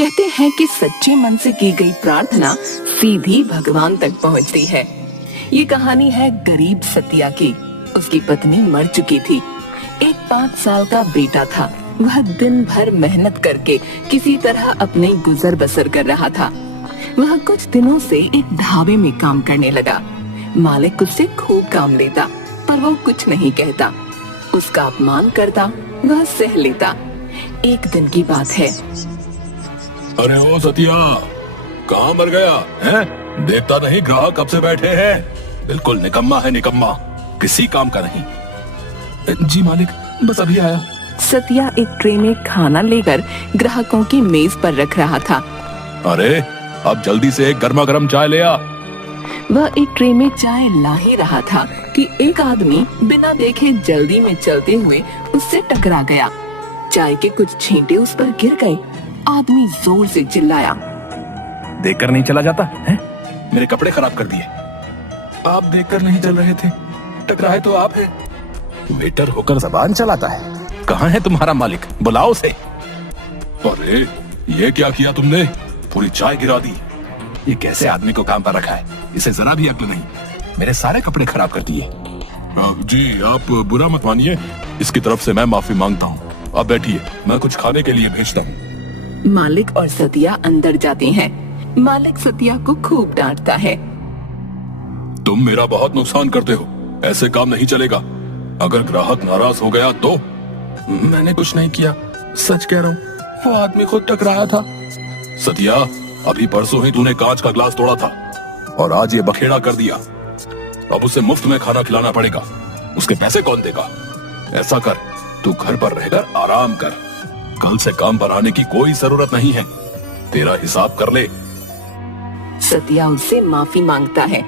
कहते हैं कि सच्चे मन से की गई प्रार्थना सीधी भगवान तक पहुंचती है। ये कहानी है गरीब सतिया की। उसकी पत्नी मर चुकी थी। एक 5 साल का बेटा था। वह दिन भर मेहनत करके किसी तरह अपने गुजर बसर कर रहा था। वह कुछ दिनों से एक ढाबे में काम करने लगा। मालिक उससे खूब काम लेता, पर वो कुछ नहीं कहता। उसका अपमान करता, वह सह लेता। एक दिन की बात है। अरे ओ सतिया, कहाँ मर गया है? देखता नहीं ग्राहक कब से बैठे हैं। बिल्कुल निकम्मा है, निकम्मा, किसी काम का नहीं। जी मालिक, बस अभी आया। सतिया एक ट्रे में खाना लेकर ग्राहकों की मेज पर रख रहा था। अरे अब जल्दी से एक गर्मा गर्म चाय ले आ। वह एक ट्रे में चाय ला ही रहा था कि एक आदमी बिना देखे जल्दी में चलते हुए उससे टकरा गया। चाय के कुछ छींटे उस पर गिर गए। आदमी जोर से चिल्लाया, देखकर नहीं चला जाता है? मेरे कपड़े खराब कर दिए। आप देखकर नहीं चल रहे थे, टकराए तो आप हैं। वेटर होकर जबान चलाता है। कहाँ है तुम्हारा मालिक? बुलाओ उसे। अरे ये क्या किया तुमने? पूरी चाय गिरा दी। ये कैसे आदमी को काम पर रखा है? इसे जरा भी अक्ल नहीं। मेरे सारे कपड़े खराब कर दिए। जी आप बुरा मत मानिए, इसकी तरफ से मैं माफी मांगता हूँ। आप बैठिए, मैं कुछ खाने के लिए भेजता हूँ। मालिक और सतिया अंदर जाते हैं। मालिक सतिया को खूब डांटता है। तुम मेरा बहुत नुकसान करते हो, ऐसे काम नहीं चलेगा। अगर ग्राहक नाराज हो गया तो? मैंने कुछ नहीं किया, सच कह रहा हूँ। वो आदमी खुद टकराया था। सतिया, अभी परसों ही तूने कांच का ग्लास तोड़ा था और आज ये बखेड़ा कर दिया। अब उसे मुफ्त में खाना खिलाना पड़ेगा। उसके पैसे कौन देगा? ऐसा कर, तू घर पर रहकर आराम कर। कल से काम पर आने की कोई जरूरत नहीं है। तेरा हिसाब कर ले। सतिया उससे माफी मांगता है,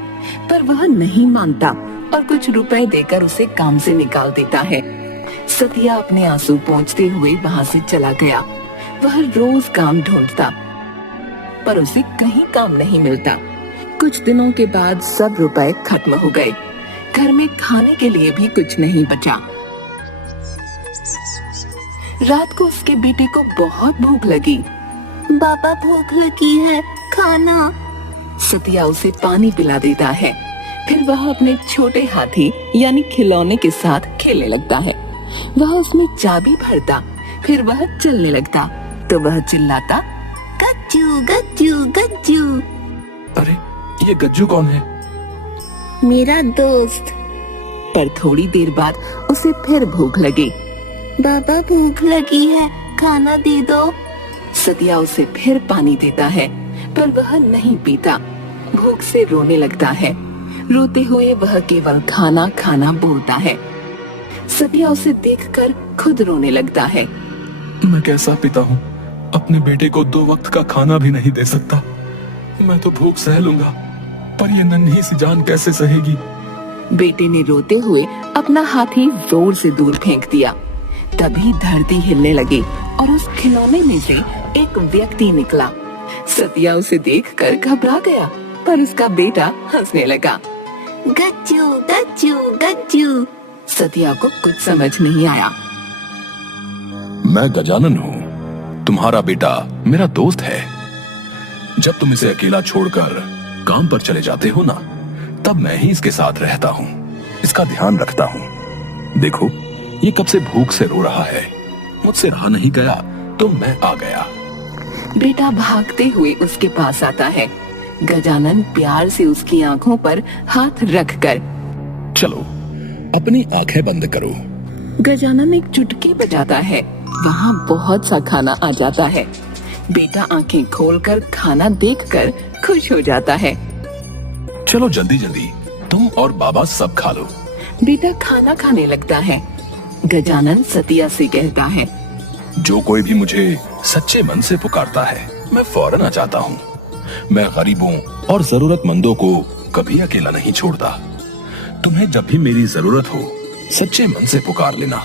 पर वह नहीं मानता और कुछ रुपए देकर उसे काम से निकाल देता है। सतिया अपने आंसू पोंछते हुए वहाँ से चला गया। वह रोज काम ढूंढता, पर उसे कहीं काम नहीं मिलता। कुछ दिनों के बाद सब रुपए खत्म हो गए। घर में खाने के लिए भी कुछ नहीं बचा। रात को उसके बेटे को बहुत भूख लगी। बाबा, भूख लगी है, खाना। सतिया उसे पानी पिला देता है। फिर वह अपने छोटे हाथी यानी खिलौने के साथ खेलने लगता है। वह उसमें चाबी भरता, फिर वह चलने लगता तो वह चिल्लाता, गज्जू गज्जू गज्जू। अरे ये गज्जू कौन है? मेरा दोस्त। पर थोड़ी देर बाद उसे फिर भूख लगी। बाबा, भूख लगी है, खाना दे दो। सतिया उसे फिर पानी देता है, पर वह नहीं पीता। भूख से रोने लगता है। रोते हुए वह केवल खाना खाना बोलता है। सतिया उसे देखकर खुद रोने लगता है। मैं कैसा पिता हूँ, अपने बेटे को 2 वक्त का खाना भी नहीं दे सकता। मैं तो भूख सह लूंगा, पर ये नन्ही सी जान कैसे सहेगी? बेटे ने रोते हुए अपना हाथी जोर से दूर फेंक दिया। तभी धरती हिलने लगी और उस खिलौने में से एक व्यक्ति निकला। सतिया उसे देखकर घबरा गया, पर उसका बेटा हंसने लगा। गज्जू गज्जू गज्जू। सतिया को कुछ समझ नहीं आया। मैं गजानन हूँ, तुम्हारा बेटा मेरा दोस्त है। जब तुम इसे अकेला छोड़कर काम पर चले जाते हो ना, तब मैं ही इसके साथ रहता हूँ, इसका ध्यान रखता हूँ। देखो, ये कब से भूख से रो रहा है। मुझसे रहा नहीं गया तो मैं आ गया। बेटा भागते हुए उसके पास आता है। गजानन प्यार से उसकी आंखों पर हाथ रखकर, चलो अपनी आंखें बंद करो। गजानन एक चुटकी बजाता है। वहाँ बहुत सा खाना आ जाता है। बेटा आंखें खोलकर खाना देखकर खुश हो जाता है। चलो जल्दी जल्दी, तुम और बाबा सब खा लो। बेटा खाना खाने लगता है। गजानन सतिया से कहता है, जो कोई भी मुझे सच्चे मन से पुकारता है, मैं फौरन आ जाता हूँ। मैं गरीबों और जरूरतमंदों को कभी अकेला नहीं छोड़ता। तुम्हें जब भी मेरी जरूरत हो, सच्चे मन से पुकार लेना।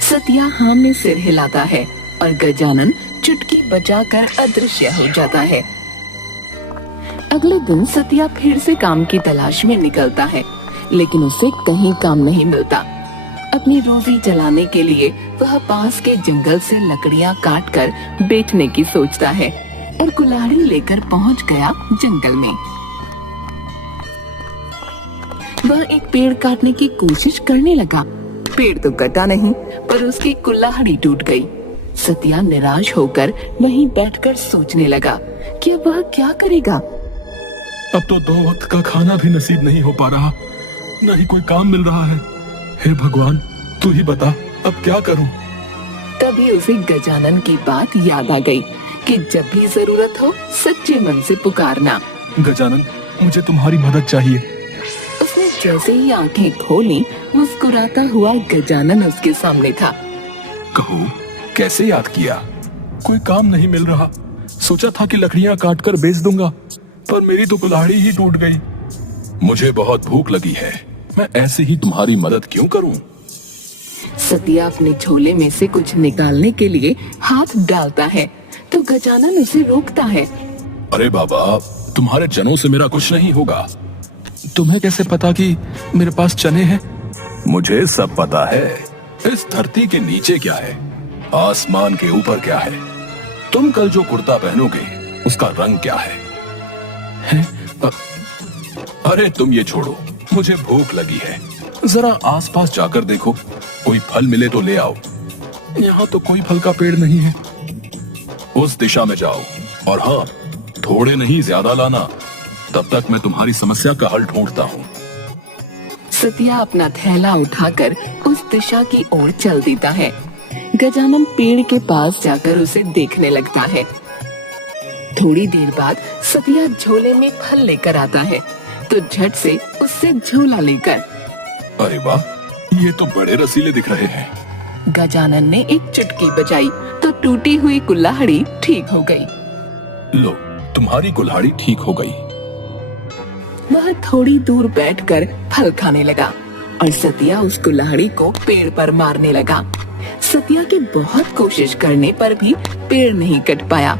सतिया हाँ में सिर हिलाता है और गजानन चुटकी बजाकर अदृश्य हो जाता है। अगले दिन सतिया फिर से काम की तलाश में निकलता है, लेकिन उसे कहीं काम नहीं मिलता। अपनी रोजी चलाने के लिए वह पास के जंगल से लकड़ियां काट कर बेचने की सोचता है और कुल्हाड़ी लेकर पहुंच गया जंगल में। वह एक पेड़ काटने की कोशिश करने लगा। पेड़ तो कटा नहीं, पर उसकी कुल्हाड़ी टूट गई। सतिया निराश होकर वहीं बैठकर सोचने लगा कि अब वह क्या करेगा। अब तो 2 वक्त का खाना भी नसीब नहीं हो पा रहा, न ही कोई काम मिल रहा है। हे भगवान, तू ही बता अब क्या करूं? तभी उसे गजानन की बात याद आ गई कि जब भी जरूरत हो सच्चे मन से पुकारना। गजानन, मुझे तुम्हारी मदद चाहिए। उसने जैसे ही आंखें खोली, मुस्कुराता हुआ गजानन उसके सामने था। कहो, कैसे याद किया? कोई काम नहीं मिल रहा। सोचा था कि लकड़ियां काटकर बेच दूंगा, पर मेरी तो कुल्हाड़ी ही टूट गई। मुझे बहुत भूख लगी है, मैं ऐसे ही तुम्हारी मदद क्यों करूं? सतिया अपने झोले में से कुछ निकालने के लिए हाथ डालता है तो गजानन उसे रोकता है। अरे बाबा, तुम्हारे चनों से मेरा कुछ नहीं होगा। तुम्हें कैसे पता कि मेरे पास चने हैं? मुझे सब पता है। इस धरती के नीचे क्या है, आसमान के ऊपर क्या है, तुम कल जो कुर्ता पहनोगे उसका रंग क्या है? अरे तुम ये छोड़ो, मुझे भूख लगी है। जरा आसपास जाकर देखो, कोई फल मिले तो ले आओ। यहाँ तो कोई फल का पेड़ नहीं है। उस दिशा में जाओ, और हाँ, थोड़े नहीं ज्यादा लाना, तब तक मैं तुम्हारी समस्या का हल ढूंढता हूँ। सतिया अपना थैला उठाकर उस दिशा की ओर चल देता है। गजानन पेड़ के पास जाकर उसे देखने लगता है। थोड़ी देर बाद सतिया झोले में फल लेकर आता है तो झट से उससे झोला लेकर, अरे वाह, ये तो बड़े रसीले दिख रहे हैं। गजानन ने एक चुटकी बजाई तो टूटी हुई कुल्हाड़ी ठीक हो गई। लो, तुम्हारी कुल्हाड़ी ठीक हो गई। वह थोड़ी दूर बैठकर फल खाने लगा और सतिया उस कुल्हाड़ी को पेड़ पर मारने लगा। सतिया की बहुत कोशिश करने पर भी पेड़ नहीं कट पाया।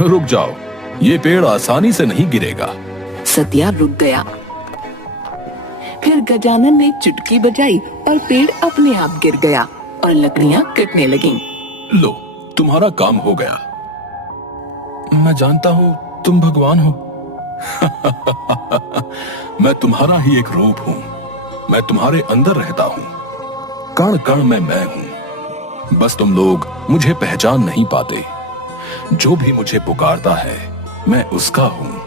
रुक जाओ, ये पेड़ आसानी से नहीं गिरेगा। सतिया रुक गया। फिर गजानन ने चुटकी बजाई और पेड़ अपने आप गिर गया और लकड़ियां कटने लगीं। लो, तुम्हारा काम हो गया। मैं जानता हूँ तुम भगवान हो। मैं तुम्हारा ही एक रूप हूँ। मैं तुम्हारे अंदर रहता हूँ। कण कण में मैं हूँ। बस तुम लोग मुझे पहचान नहीं पाते। जो भी मुझे पुकारता है, मैं उसका हूँ।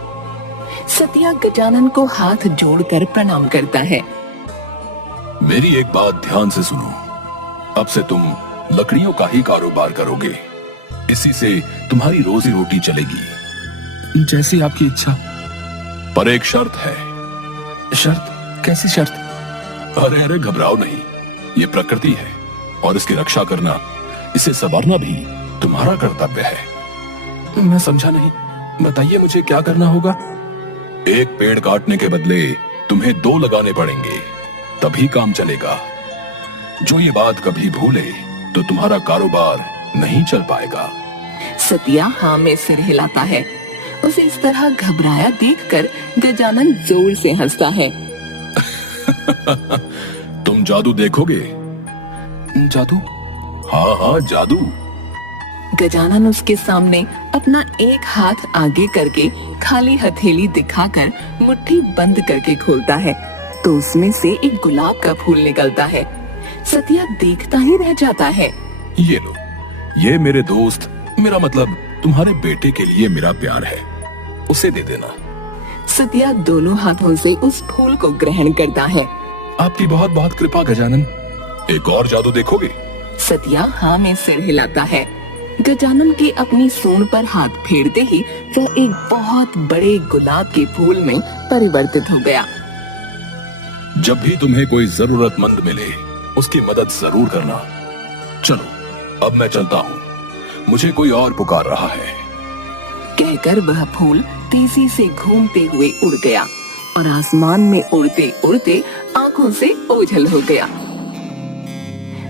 सतिया गजानन को हाथ जोड़कर प्रणाम करता है। मेरी एक बात ध्यान से सुनो। अब से तुम लकड़ियों का ही कारोबार करोगे। इसी से तुम्हारी रोजी रोटी चलेगी। जैसी आपकी इच्छा। पर एक शर्त है। शर्त? कैसी शर्त? अरे अरे, घबराओ नहीं। ये प्रकृति है और इसकी रक्षा करना, इसे संवारना भी तुम्हारा कर्तव्य है। मैं समझा नहीं, बताइए मुझे क्या करना होगा? एक पेड़ काटने के बदले तुम्हें 2 लगाने पड़ेंगे, तभी काम चलेगा। जो ये बात कभी भूले तो तुम्हारा कारोबार नहीं चल पाएगा। सतिया हाँ में सिर हिलाता है। उसे इस तरह घबराया देखकर गजानन जोर से हंसता है। तुम जादू देखोगे? जादू? हाँ हाँ, जादू। गजानन उसके सामने अपना एक हाथ आगे करके खाली हथेली दिखाकर मुट्ठी बंद करके खोलता है तो उसमें से एक गुलाब का फूल निकलता है। सतिया देखता ही रह जाता है। ये लो, ये मेरे दोस्त, मेरा मतलब तुम्हारे बेटे के लिए मेरा प्यार है, उसे दे देना। सतिया दोनों हाथों से उस फूल को ग्रहण करता है। आपकी बहुत बहुत कृपा गजानन। एक और जादू देखोगे? सतिया हाँ में सिर हिलाता है। गजानन के अपनी सूंड पर हाथ फेरते ही वह एक बहुत बड़े गुलाब के फूल में परिवर्तित हो गया। जब भी तुम्हें कोई जरूरतमंद मिले, उसकी मदद जरूर करना। चलो, अब मैं चलता हूँ, मुझे कोई और पुकार रहा है। कहकर वह फूल तेजी से घूमते हुए उड़ गया और आसमान में उड़ते उड़ते आंखों से ओझल हो गया।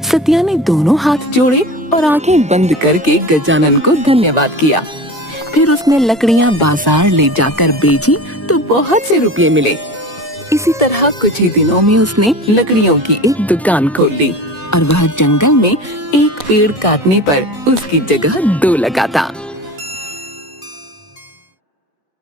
सतिया ने दोनों हाथ जोड़े और आंखें बंद करके गजानन को धन्यवाद किया। फिर उसने लकड़ियां बाजार ले जाकर बेची तो बहुत से रुपये मिले। इसी तरह कुछ ही दिनों में उसने लकड़ियों की एक दुकान खोल ली और वह जंगल में एक पेड़ काटने पर उसकी जगह 2 लगा था।